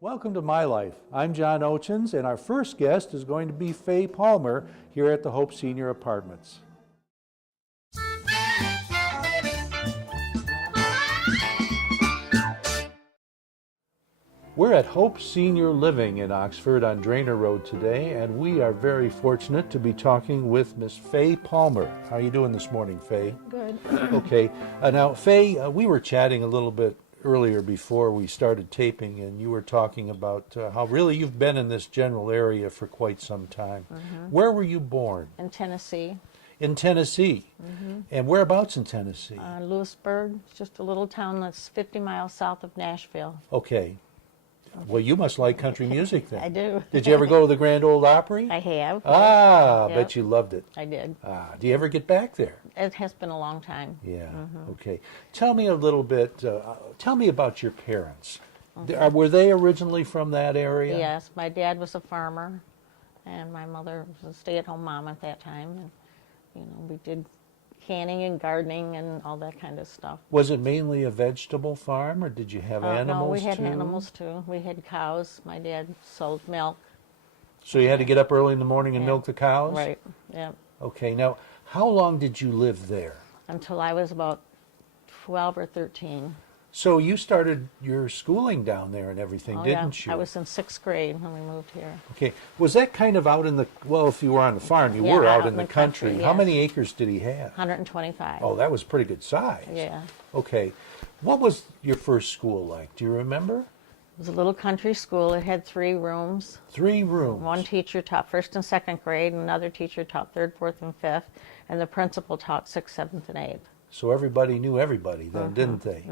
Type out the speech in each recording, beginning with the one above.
Welcome to My Life. I'm John Ochins, and our first guest is going to be Fay Palmer here at the Hope Senior Apartments. We're at Hope Senior Living in Oxford on Drainer Road today, and we are very fortunate to be talking with Miss Fay Palmer. How are you doing this morning, Fay? Good. Okay. Now, Fay, we were chatting a little bit earlier before we started taping, and you were talking about how really you've been in this general area for quite some time. Where were you born? In Tennessee. In Tennessee. And whereabouts in Tennessee? Lewisburg, just a little town that's 50 miles south of Nashville. Okay. Well, you must like country music then. I do. Did you ever go to the Grand Ole Opry? I have. Ah, Yep. bet you loved it. I did. Ah, do you ever get back there? It has been a long time. Yeah, okay. Tell me a little bit, tell me about your parents. Were they originally from that area? Yes, my dad was a farmer, and my mother was a stay-at-home mom at that time. And, you know, we did canning and gardening and all that kind of stuff. Was it mainly a vegetable farm, or did you have animals No, we had too? animals too. We had cows. My dad sold milk. So you had to get up early in the morning and Yeah. milk the cows? Right, yeah. Okay, now, how long did you live there? Until I was about 12 or 13. So you started your schooling down there and everything, Oh, didn't yeah. you? I was in 6th grade when we moved here. Okay, was that kind of out in the, well, if you were on the farm, you Yeah, were out in the country. How yes. many acres did he have? 125. Oh, that was pretty good size. Yeah. Okay. What was your first school like? Do you remember? It was a little country school. It had 3 rooms. 3 rooms. One teacher taught 1st and 2nd grade, and another teacher taught 3rd, 4th, and 5th, and the principal taught 6th, 7th, and 8th. So everybody knew everybody then, didn't they?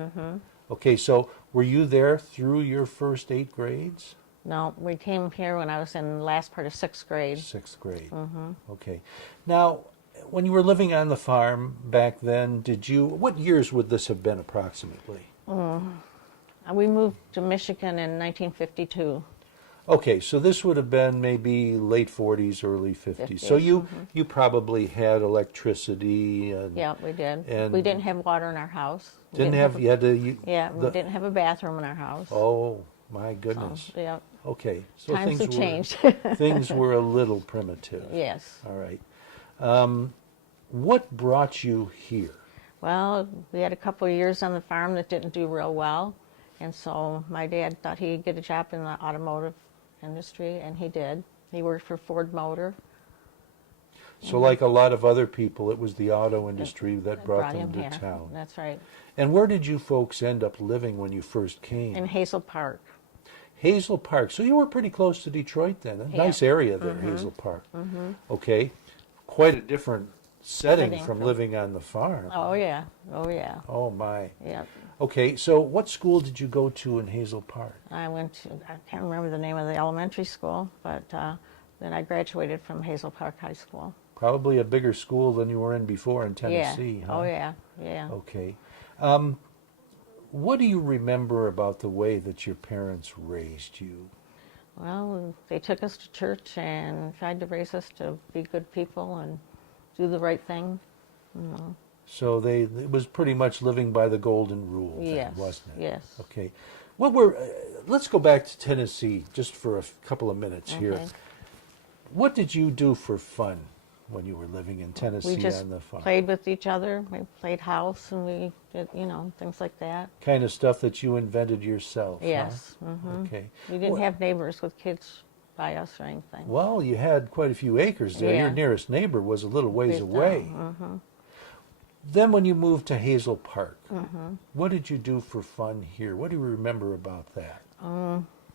Okay, so were you there through your first 8 grades? No, we came here when I was in the last part of 6th grade. 6th grade. Okay. Now, when you were living on the farm back then, what years would this have been approximately? We moved to Michigan in 1952. Okay, so this would have been maybe late 40s, early 50s. So 50s, you probably had electricity and Yeah, we did. And we didn't have water in our house. We you had to Yeah, we didn't have a bathroom in our house. Oh, my goodness. Yeah, Okay, so times have changed. things were a little primitive. Yes. All right. What brought you here? Well, we had a couple of years on the farm that didn't do real well, and so my dad thought he'd get a job in the automotive industry, and he did. He worked for Ford Motor. So like a lot of other people, it was the auto industry that brought them him to here. town. That's right. And where did you folks end up living when you first came? In Hazel Park. Hazel Park. So you were pretty close to Detroit then. A nice area there, Hazel Park. Okay. Quite a different setting from living on the farm. Oh, yeah. Oh, yeah. Oh, my. Yeah. Okay, so what school did you go to in Hazel Park? I can't remember the name of the elementary school, but then I graduated from Hazel Park High School. Probably a bigger school than you were in before in Yeah. Tennessee, huh? Oh, yeah. Yeah. Okay. What do you remember about the way that your parents raised you? Well, they took us to church and tried to raise us to be good people and do the right thing. So it was pretty much living by the golden rule, then, Yes. wasn't it? Yes. Okay. Let's go back to Tennessee just for a couple of minutes here. Okay. What did you do for fun when you were living in Tennessee We just on the farm? played with each other. We played house and we did, things like that. Kind of stuff that you invented yourself, Yes. huh? Okay. We didn't have neighbors with kids by us or anything. Well, you had quite a few acres there. Your Yeah. nearest neighbor was a little ways Ways away. down. Then when you moved to Hazel Park, what did you do for fun here? What do you remember about that?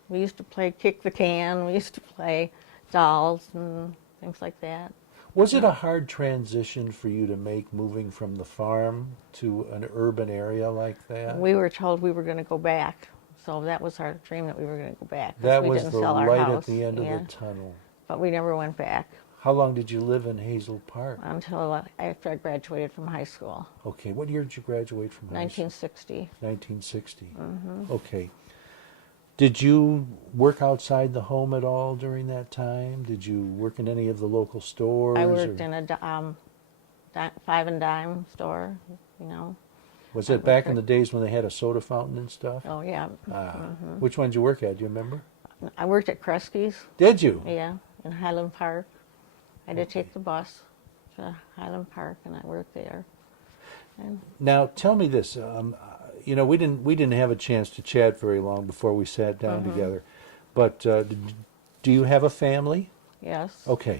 We used to play kick the can. We used to play dolls and things like that. Was it a hard transition for you to make moving from the farm to an urban area like that? We were told we were going to go back, so that was our dream, that we were going to go back. 'cause That we was didn't the sell our light at house. the end Yeah. of the tunnel. But we never went back How long did you live in Hazel Park? until after I graduated from high school, Okay, what year did you graduate from high school? 1960. 1960. Okay. Did you work outside the home at all during that time? Did you work in any of the local stores? I worked in a five and dime store, Was it back in the days when they had a soda fountain and stuff? Oh, yeah. Which one did you work at? Do you remember? I worked at Kresge's, Did you? yeah, in Highland Park. I did take the bus to Highland Park, and I worked there. And Now, tell me this. You know, we didn't have a chance to chat very long before we sat down together. But do you have a family? yes, Okay,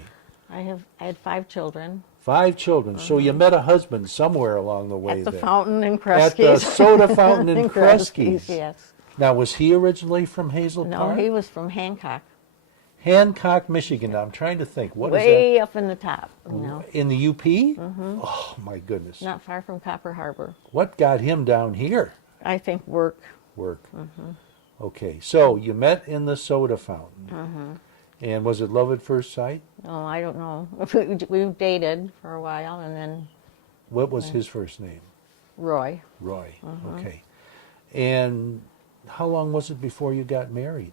I had 5 children 5 children. So you met a husband somewhere along the way at the there. fountain in At Kresge's. the soda fountain in In Kresge's. yes. Now, was he originally from Hazel No, Park? he was from Hancock, Hancock, Michigan. Now, I'm trying to think. What is way up in the top, you know, that? In the UP? Oh, my goodness. not far from Copper Harbor. What got him down here? I think work. Work. Okay, so you met in the soda fountain. And was it love at first sight? Oh, I don't know. We dated for a while, and then What was his first name? Roy. Roy. Okay. And how long was it before you got married?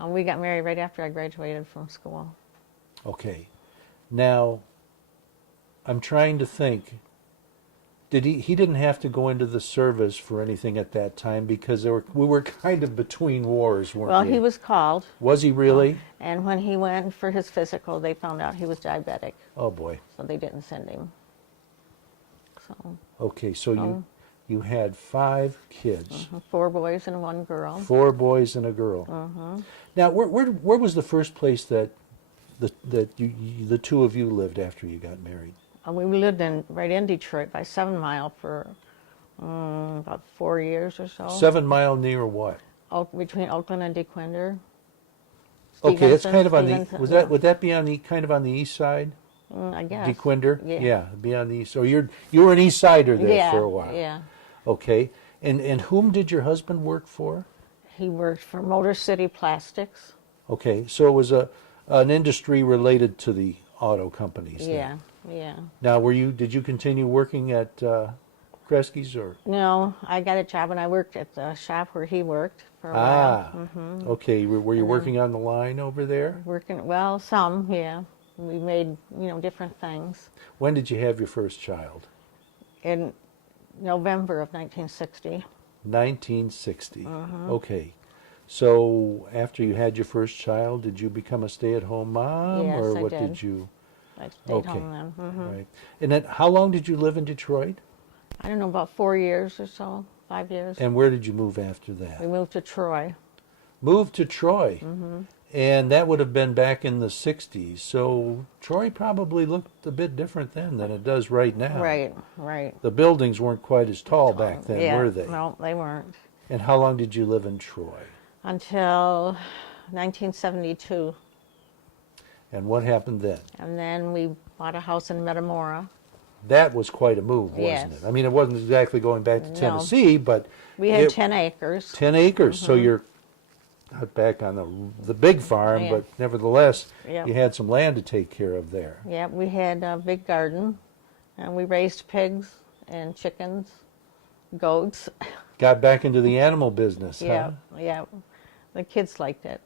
We got married right after I graduated from school. Okay. Now, I'm trying to think. Did he didn't have to go into the service for anything at that time because we were kind of between wars, weren't Well, we? he was called, Was he really? and when he went for his physical, they found out he was diabetic, Oh boy. so they didn't send him. So, Okay, so you had 5 kids. 4 boys and 1 girl. 4 boys and a girl. Now, where was the first place that the two of you lived after you got married? We lived right in Detroit by 7 Mile for about 4 years or so. 7 Mile near what? Between Oakland and DeQuinder. Okay, that's Stevenson, kind of on the. Stevenson, Would that be on the kind of on the east side? I guess. DeQuinder? Yeah. Be on the east. So you were an east sider there Yeah, for a while. yeah. Okay, and whom did your husband work for? He worked for Motor City Plastics. Okay, so it was an industry related to the auto companies. then. Yeah, yeah. Now, did you continue working at Kresge's or? No, I got a job and I worked at the shop where he worked for a while. Okay. Were you working on the line over there? Working, well, some, yeah. We made, different things. When did you have your first child? In November of 1960. 1960. Okay. So after you had your first child, did you become a stay-at-home mom, Yes, or I what did. you? I stayed home then. Right. And then, how long did you live in Detroit? I don't know, about 4 years or so, 5 years. And where did you move after We that? moved to Troy. Moved to Troy. And that would have been back in the 60s. So Troy probably looked a bit different then than it does right now. Right, right. The buildings weren't quite as tall back then, Yeah, were they? no, they weren't. And how long did you live in Troy? Until 1972. And what happened then? And then we bought a house in Metamora. That was quite a move, wasn't Yes. it? I mean, it wasn't exactly going back to No. Tennessee, but We had it- 10 acres. 10 acres. So you're not back on the big farm, Yeah. but nevertheless, Yeah. you had some land to take care of there. Yeah, we had a big garden, and we raised pigs and chickens, goats. Got back into the animal business, Yeah, huh? yeah. The kids liked it.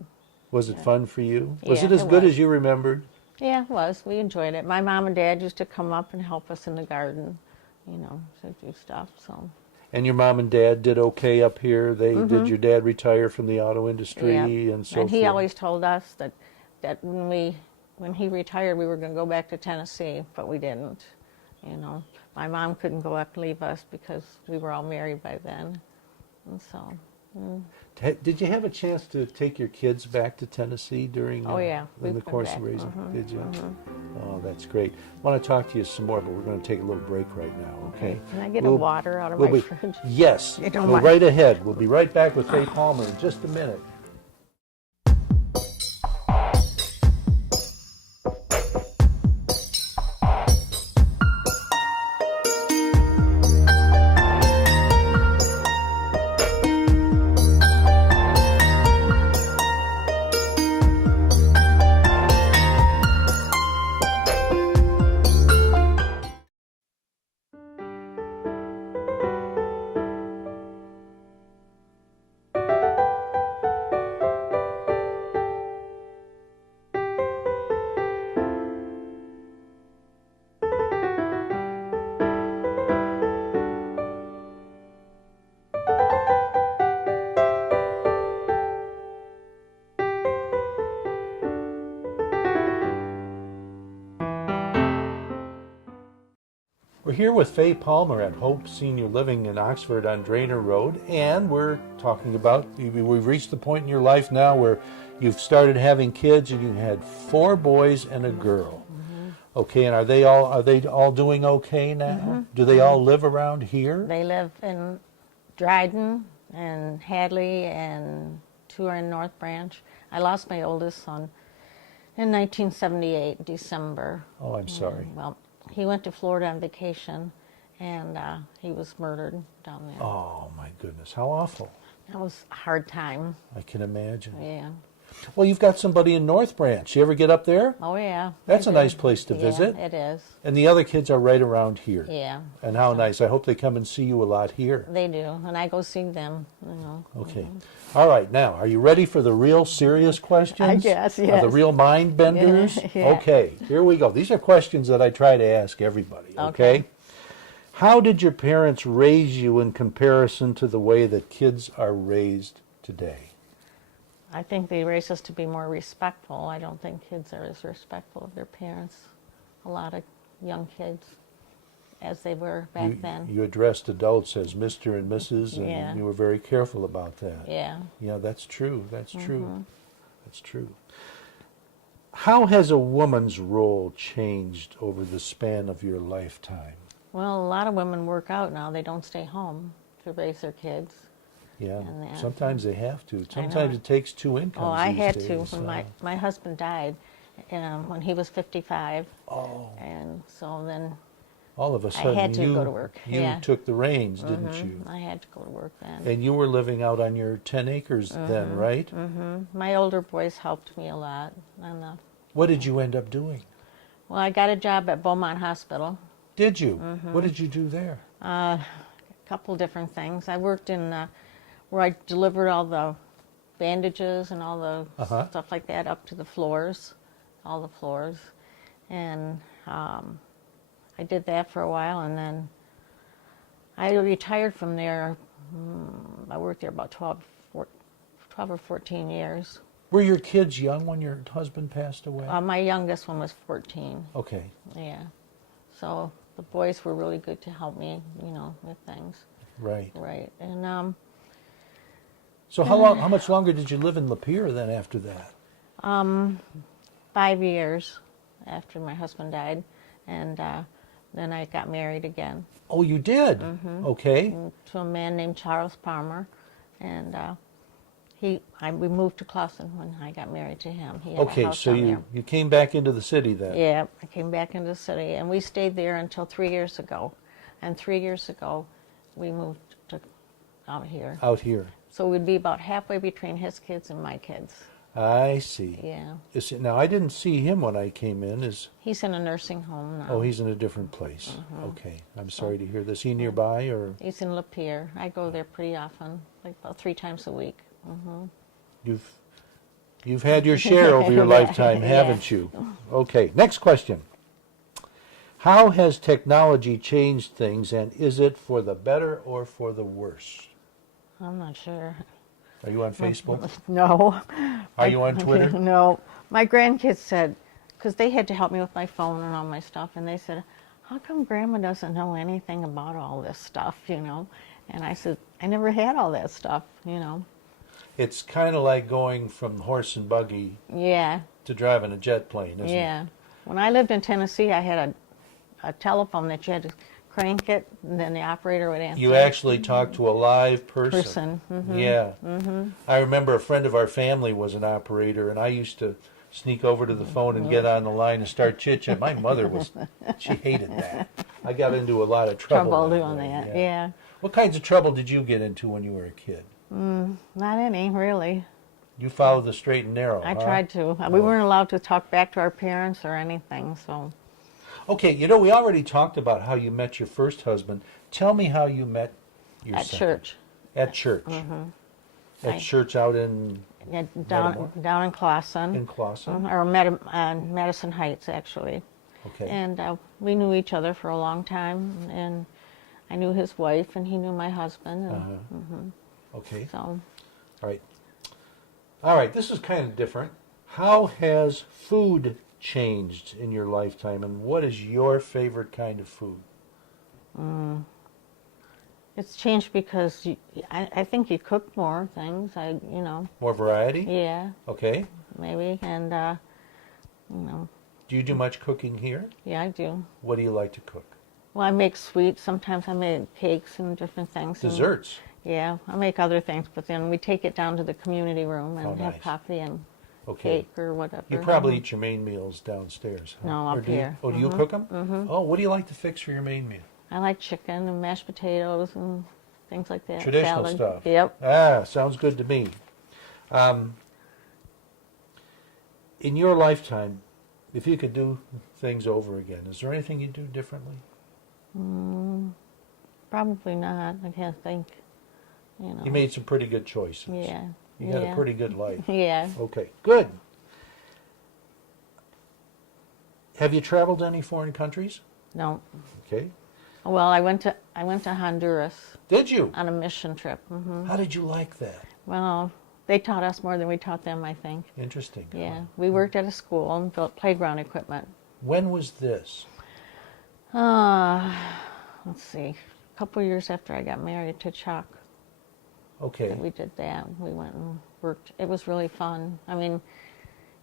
Was it fun for you? Was Yeah, it as it good was. as you remembered? Yeah, it was. We enjoyed it. My mom and dad used to come up and help us in the garden, to do stuff. So. And your mom and dad did okay up here? Did your dad retire from the auto industry Yeah. and so And he forth? always told us that when he retired, we were going to go back to Tennessee, but we didn't. My mom couldn't go up and leave us because we were all married by then, and so. Did you have a chance to take your kids back to Tennessee during Oh, yeah. in the We've been course back. of raising? Did you? Oh, that's great. I want to talk to you some more, but we're going to take a little break right now, okay? Can I get We'll- a water out of we'll my be- fridge? Yes. You don't Go mind? right ahead. We'll be right back with Fay Palmer in just a minute. here with Fay Palmer at Hope Senior Living in Oxford on Drainer Road, and we're talking about, we've reached the point in your life now where you've started having kids, and you had 4 boys and a girl. Okay, and are they all doing okay now? Do they all live around here? They live in Dryden and Hadley, and 2 are in North Branch. I lost my oldest son in 1978, December. Oh, I'm sorry. Well, he went to Florida on vacation, and he was murdered down there. Oh, my goodness. How awful. That was a hard time. I can imagine. Yeah. Well, you've got somebody in North Branch. You ever get up there? Oh, yeah. That's I a do. nice place to visit. Yeah, it is. And the other kids are right around here. Yeah. And how nice. I hope they come and see you a lot here. They do, and I go see them, you know. Okay. All right. Now, are you ready for the real serious questions? I guess, The yes. real mind benders? Yeah. Okay. Here we go. These are questions that I try to ask everybody. Okay. How did your parents raise you in comparison to the way that kids are raised today? I think they raised us to be more respectful. I don't think kids are as respectful of their parents. A lot of young kids, as they were back then. You addressed adults as Mr. and Mrs., and Yeah. you were very careful about that. Yeah. Yeah, that's true. That's true. That's true. How has a woman's role changed over the span of your lifetime? Well, a lot of women work out now. They don't stay home to raise their kids. Yeah, And that- sometimes they have to. Sometimes it takes 2 incomes. Oh, I these had to days, when my husband died when he was 55. Oh, And so then all of a sudden had to you, go to work, you yeah. took the reins, didn't you? I had to go to work then. And you were living out on your 10 acres then, right? My older boys helped me a lot. And, What did you end up doing? well, I got a job at Beaumont Hospital. Did you? What did you do there? A couple different things. I worked in where I delivered all the bandages and all the stuff like that up to the floors, all the floors. And I did that for a while, and then I retired from there. I worked there about 12 or 14 years. Were your kids young when your husband passed away? My youngest one was 14. Okay. Yeah. So the boys were really good to help me, you know, with things. Right. Right. And So how much longer did you live in Lapeer then after that? 5 years after my husband died, and then I got married again Oh, you did? Okay. to a man named Charles Palmer, and we moved to Clawson when I got married to him. He had a Okay, house so down there. you came back into the city then? Yeah, I came back into the city, and we stayed there until 3 years ago. And 3 years ago, we moved out here. Out here. So we'd be about halfway between his kids and my kids. I see. Yeah. Now, I didn't see him when I came in. He's in a nursing home now. Oh, he's in a different place. Okay. I'm sorry to hear this. Is he nearby or? He's in Lapeer. I go there pretty often, like about 3 times a week. You've had your share over your Yeah. lifetime, Yeah. haven't you? Okay. Next question. How has technology changed things, and is it for the better or for the worse? I'm not sure. Are you on Facebook? No. Are you on Twitter? No. My grandkids said, because they had to help me with my phone and all my stuff, and they said, how come Grandma doesn't know anything about all this stuff, you know? And I said, I never had all that stuff, you know? It's kind of like going from horse and buggy Yeah, to driving a jet plane, isn't it? yeah. When I lived in Tennessee, I had a telephone that you had to crank it, and then the operator would answer. You actually talk to a live person. Yeah. I remember a friend of our family was an operator, and I used to sneak over to the phone and get on the line and start chit-chat. My mother she hated that. I got into a lot of trouble. doing way, that, yeah. What kinds of trouble did you get into when you were a kid? Not any, really. You followed the straight and narrow, I huh? tried to. We weren't allowed to talk back to our parents or anything, so. Okay, we already talked about how you met your first husband. Tell me how you met your At second. church. At church. At church out in Yeah, down in Clawson. Clawson? Or Madison Heights, actually. Okay. And we knew each other for a long time, and I knew his wife, and he knew my husband. And, Okay. So, All right. All right, this is kind of different. How has food changed in your lifetime, and what is your favorite kind of food? It's changed because I think you cook more things. More variety? Yeah, Okay. maybe. And, you know, Do you do much cooking here? yeah, I do. What do you like to cook? Well, I make sweets. Sometimes I make cakes and different things. and- Desserts? yeah, I make other things, but then we take it down to the community room and Oh, have nice. coffee and Okay. cake or whatever. You probably eat your main meals downstairs. Huh? No, Or up do you- here. Oh, do you cook them? Oh, what do you like to fix for your main meal? I like chicken and mashed potatoes and things like that. Traditional Salad. stuff. Yep. Ah, sounds good to me. In your lifetime, if you could do things over again, is there anything you'd do differently? Probably not. I can't think. You made some pretty good choices. Yeah. You had a yeah. pretty good life. Yeah. Okay, good. Have you traveled to any foreign countries? No. Okay. Well, I went to Honduras Did you? on a mission trip. How did you like that? Well, they taught us more than we taught them, I think. Interesting. Yeah. We worked at a school and built playground equipment. When was this? Let's see. A couple years after I got married to Chuck, Okay. that we did that. We went and worked. It was really fun. I mean,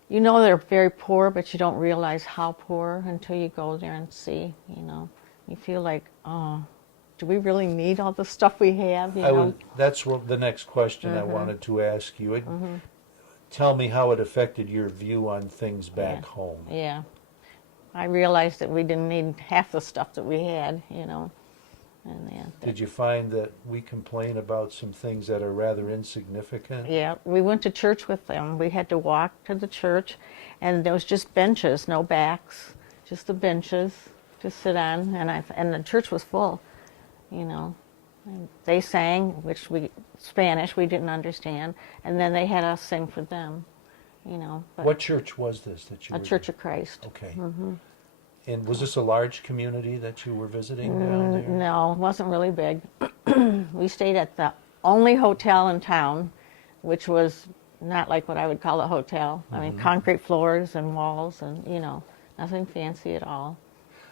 you know they're very poor, but you don't realize how poor until you go there and see, You feel like, oh, do we really need all the stuff we have, That's the next question I wanted to ask you. Tell me how it affected your view on things back home. Yeah. I realized that we didn't need half the stuff that we had, And Did you find that we complain about some things that are rather insignificant? yeah, we went to church with them. We had to walk to the church, and there was just benches, no backs, just the benches to sit on, and the church was full, And they sang, Spanish we didn't understand, and then they had us sing for them, But What church was this that you a were Church of Christ. Okay. And was this a large community that you were visiting down there? No, it wasn't really big. We stayed at the only hotel in town, which was not like what I would call a hotel. I mean, concrete floors and walls and, nothing fancy at all.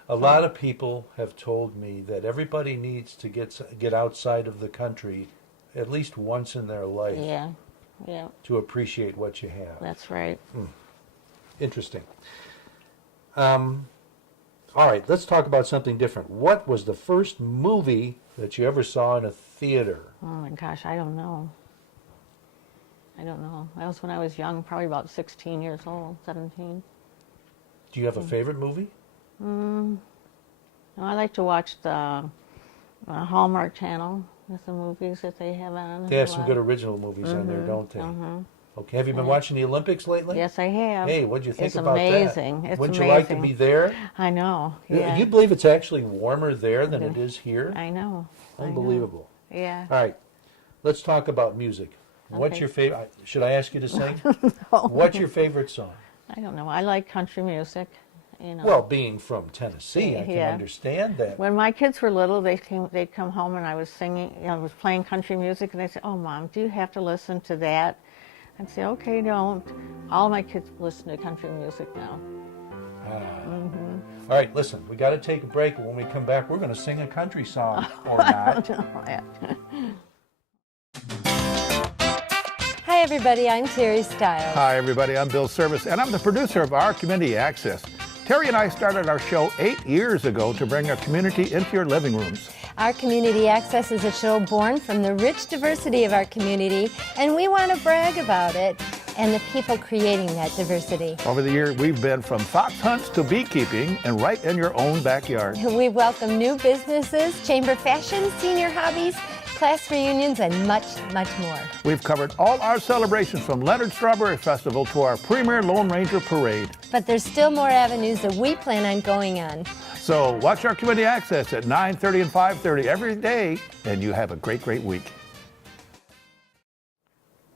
A lot of people have told me that everybody needs to get outside of the country at least once in their life Yeah, to appreciate what you have. that's right. Interesting. All right, let's talk about something different. What was the first movie that you ever saw in a theater? Oh my gosh, I don't know. That was when I was young, probably about 16 years old, 17. Do you have a favorite movie? No, I like to watch the Hallmark Channel with the movies that they have on. They have some good original movies on there, don't they? Okay. Have you been watching the Olympics lately? Yes, I have. Hey, what'd you think It's about amazing. that? It's Wouldn't you like to amazing. be there? I know. Yeah. You believe it's actually warmer there than it is here? I know. Unbelievable. Yeah. All right, let's talk about music. What's Okay. your favorite? Should I ask you to sing? No. What's your favorite song? I don't know. I like country music. Well, being from Tennessee, I can Yeah. understand that. When my kids were little, they'd come home and I was singing, I was playing country music, and they'd say, "Oh, Mom, do you have to listen to that?" I'd say, "Okay, don't." All my kids listen to country music now. All right, listen, we got to take a break, and when we come back, we're going to sing a country song or not. Hi, everybody. I'm Terry Stiles. Hi, everybody. I'm Bill Service, and I'm the producer of Our Community Access. Terry and I started our show 8 years ago to bring a community into your living rooms. Our Community Access is a show born from the rich diversity of our community, and we want to brag about it and the people creating that diversity. Over the years, we've been from fox hunts to beekeeping and right in your own backyard. We welcome new businesses, chamber fashion, senior hobbies, class reunions, and much, much more. We've covered all our celebrations from Leonard Strawberry Festival to our premier Lone Ranger Parade. But there's still more avenues that we plan on going on. So watch Our Community Access at 9:30 and 5:30 every day, and you have a great, great week.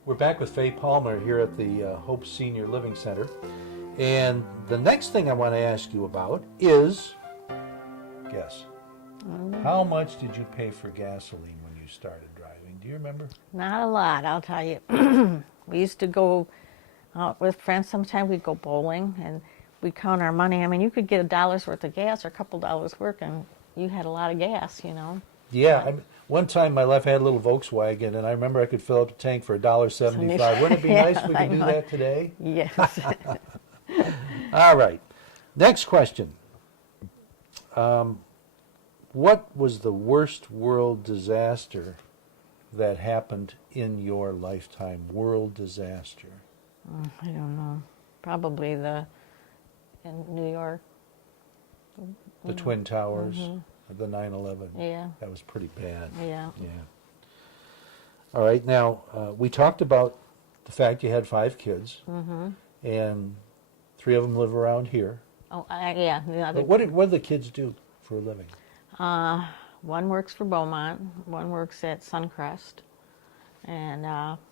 We're back with Fay Palmer here at the Hope Senior Living Center. And the next thing I want to ask you about is, guess, how much did you pay for gasoline when you started driving? Do you remember? Not a lot, I'll tell you. We used to go out with friends. Sometimes we'd go bowling, and we'd count our money. I mean, you could get $1 worth of gas or a couple dollars worth, and you had a lot of gas, you know. Yeah, one time my life had a little Volkswagen, and I remember I could fill up the tank for $1.75. Wouldn't it be nice if we I could do know. that today? Yes. All right. Next question. What was the worst world disaster that happened in your lifetime? World disaster. I don't know. Probably in New York. The Twin Towers, the 9/11. Yeah. That was pretty bad. Yeah. Yeah. All right. Now, we talked about the fact you had 5 kids, and 3 of them live around here. Oh, yeah. The other, But what do the kids do for a living? one works for Beaumont. One works at Suncrest, and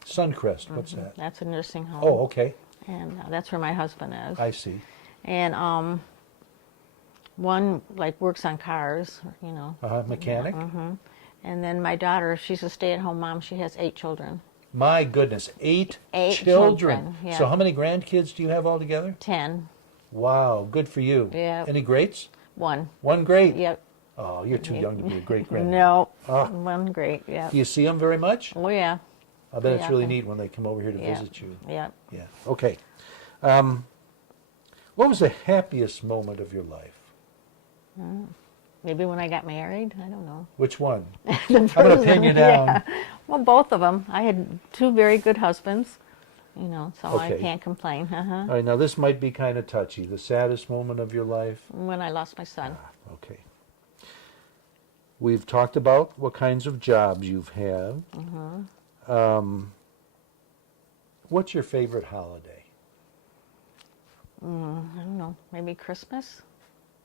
Suncrest, what's that? that's a nursing home. Oh, okay. And that's where my husband is. I see. And one like works on cars, you know. Mechanic? And then my daughter, she's a stay-at-home mom. She has 8 children. My goodness, 8 8 children. children, yeah. So how many grandkids do you have altogether? 10. Wow, good for you. Yeah. Any greats? 1. 1 great? Yep. Oh, you're too young to be a great grandmother. No. Ah. 1 great. Yeah. Do you see them very much? Oh yeah. I bet it's Yeah, really okay. neat when they come over here to Yeah. visit you. Yeah. Yeah. Okay. What was the happiest moment of your life? Maybe when I got married. I don't know. Which one? The I'm going to first pin you one, down. yeah. Well, both of them. I had 2 very good husbands. You know, so Okay. I can't complain. All right, now this might be kind of touchy. The saddest moment of your life? When I lost my son. Okay. We've talked about what kinds of jobs you've had. What's your favorite holiday? I don't know. Maybe Christmas.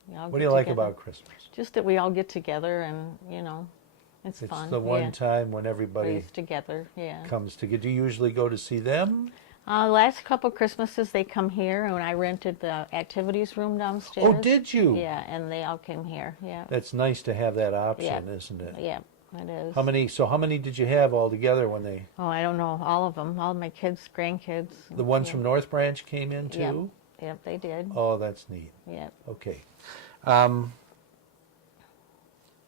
We all What do get you like together. about Christmas? Just that we all get together and, you know, it's It's fun. the one yeah. time when everybody Everybody's together, yeah. comes together. Do you usually go to see them? Last couple Christmases they come here, and I rented the activities room downstairs. Oh, did you? Yeah, and they all came here, yeah. That's nice to have that option, Yeah. isn't it? Yeah, it is. How many did you have all together when they, Oh, I don't know, all of them, all my kids, grandkids. the ones yeah. from North Branch came in Yep. too? Yep, they did. Oh, that's neat. Yep. Okay.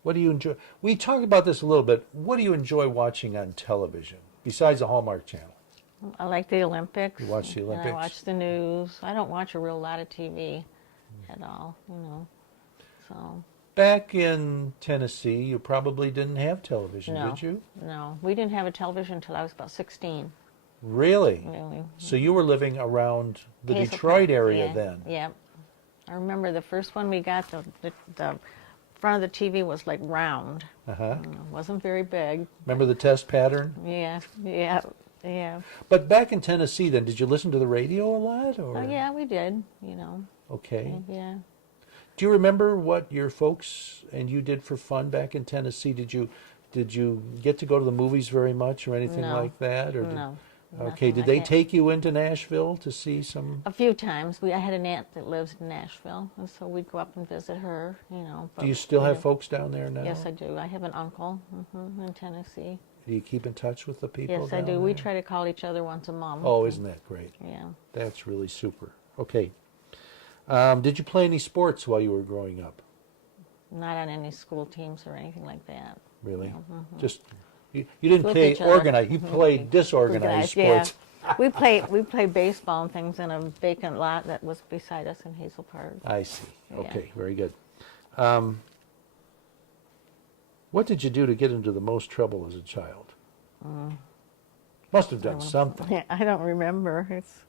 What do you enjoy? We talked about this a little bit. What do you enjoy watching on television besides the Hallmark Channel? I like the Olympics. You watch the and Olympics? I watch the news. I don't watch a real lot of TV at all, you know. So, Back in Tennessee, you probably didn't have television, no. did you? No, we didn't have a television until I was about 16. Really? Really. So you were living around the Hazel Detroit Park, area yeah, then? Yeah. I remember the first one we got, the front of the TV was like round. Uh-huh. It wasn't very big. Remember the test pattern? Yeah, yeah, yeah. But back in Tennessee then, did you listen to the radio a lot? Or? Oh, yeah, we did, you know. Okay. Yeah. Do you remember what your folks and you did for fun back in Tennessee? Did you get to go to the movies very much or anything No. like that? Or No. Okay. nothing Did like they that. take you into Nashville to see some? A few times. I had an aunt that lives in Nashville, and so we'd go up and visit her, you know. Do you still have yeah. folks down there now? Yes, I do. I have an uncle in Tennessee. Do you keep in touch with the people? Yes, I down do. We there? try to call each other once a month. Oh, isn't that great? Yeah. That's really super. Okay. Did you play any sports while you were growing up? Not on any school teams or anything like that. Really? No, Just you didn't With play each other. organized. You played disorganized Yeah. sports. We played baseball and things in a vacant lot that was beside us in Hazel Park. I see. Yeah. Okay, very good. What did you do to get into the most trouble as a child? Must have done something. Yeah, I don't remember. It's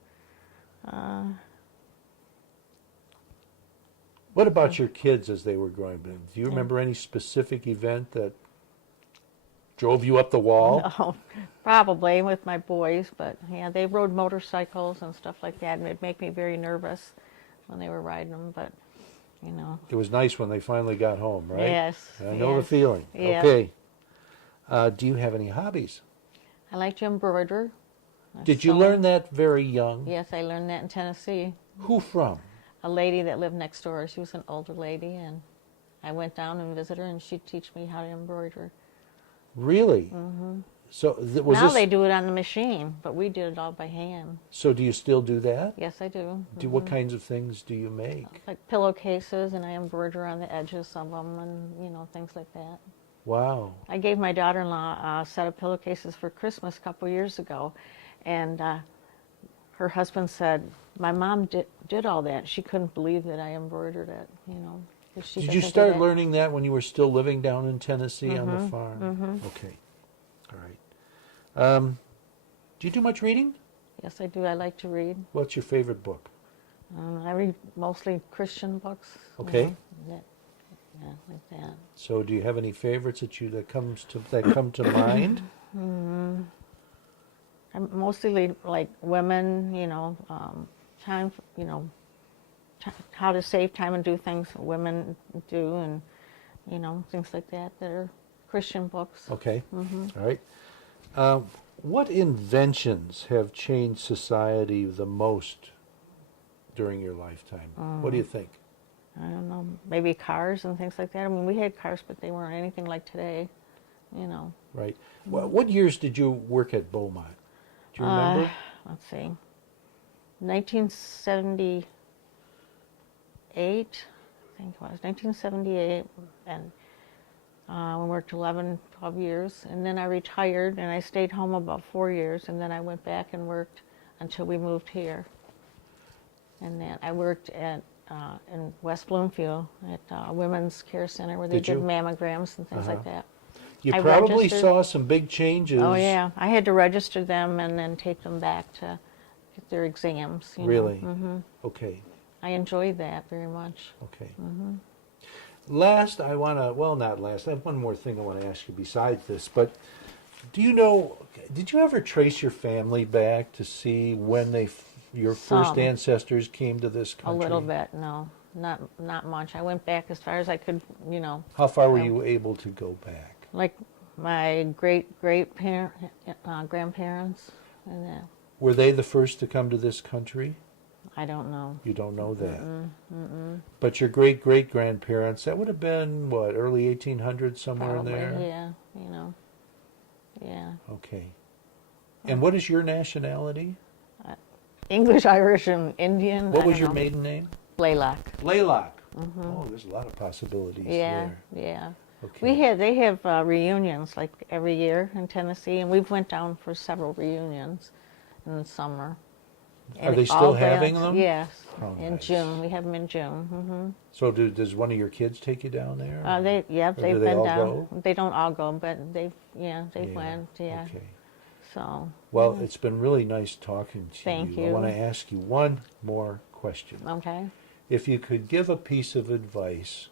What about your kids as they were growing up? Do you remember any specific event that drove you up the wall? no, probably with my boys, but yeah, they rode motorcycles and stuff like that, and it'd make me very nervous when they were riding them. But you know, It was nice when they finally got home, right? Yes, I know the yes, feeling. yeah. Okay. Do you have any hobbies? I like to embroider. I Did you sew. learn that very young? Yes, I learned that in Tennessee. Who from? A lady that lived next door. She was an older lady, and I went down and visited her, and she'd teach me how to embroider. Really? So was Now this? they do it on the machine, but we did it all by hand. So do you still do that? Yes, I do. What kinds of things do you make? Like pillowcases, and I embroider on the edges of them, and things like that. Wow. I gave my daughter-in-law a set of pillowcases for Christmas a couple years ago, and her husband said, "My mom did all that. She couldn't believe that I embroidered it." 'Cause she Did doesn't you do start that. learning that when you were still living down in Tennessee on the farm? Okay. All right. Do you do much reading? Yes, I do. I like to read. What's your favorite book? I read mostly Christian books. Okay. Yeah, like that. So do you have any favorites that come to mind? I mostly like women, time, how to save time and do things women do, and things like that. That are Christian books. Okay. All right. What inventions have changed society the most during your lifetime? What do you think? I don't know, maybe cars and things like that. I mean, we had cars, but they weren't anything like today. Right. Well, what years did you work at Beaumont? Do you remember? Let's see, 1978, I think it was 1978, and we worked 11, 12 years, and then I retired, and I stayed home about 4 years, and then I went back and worked until we moved here. And then I worked in West Bloomfield at a women's care center where they Did did you? mammograms and things like that. You I probably registered. saw some big changes. Oh yeah, I had to register them and then take them back to get their exams. Really? Okay. I enjoyed that very much. Okay. Last, I want to, well, not last, I have one more thing I want to ask you besides this, but did you ever trace your family back to see when your first Some. ancestors came to this A country? little bit, no, not much. I went back as far as I could, How far were you able to go back? like my grandparents, and that. Were they the first to come to this country? I don't know. You don't know that. But your great-great-grandparents, that would have been, what, early 1800s, somewhere Probably, in there? yeah, yeah. Okay. And what is your nationality? English, Irish, and Indian. What I was don't your know. maiden name? Blaylock. Laylock. Oh, there's a lot of possibilities Yeah, there. yeah. Okay. They have reunions like every year in Tennessee, and we've went down for several reunions in the summer. Are And they still all having bands- them? Yes, Oh, in nice. June. We have them in June. So does one of your kids take you down there? They've do they been all down. go? They don't all go, but they've Yeah, went. Yeah. Okay. So. Well, it's been really nice talking to Thank you. I you. want to ask you one more question. Okay. If you could give a piece of advice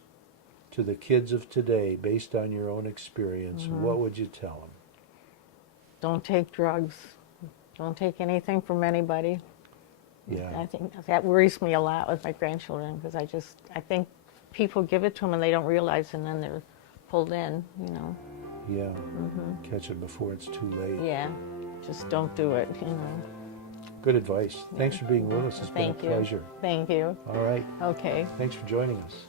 to the kids of today based on your own experience, what would you tell them? Don't take drugs. Don't take anything from anybody. Yeah. I think that worries me a lot with my grandchildren because I think people give it to them and they don't realize, and then they're pulled in. Yeah. Catch it before it's too late. Yeah, just don't do it. Good advice. Thanks for being with us. It's been a Thank you. pleasure. Thank you. All right. Okay. Thanks for joining us.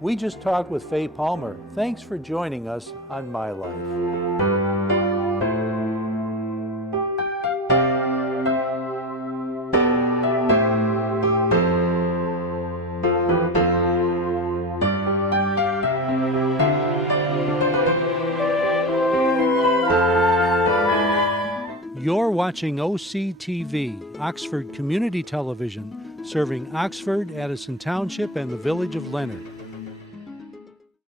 We just talked with Fay Palmer. Thanks for joining us on My Life. You're watching OCTV, Oxford Community Television, serving Oxford, Addison Township, and the village of Leonard.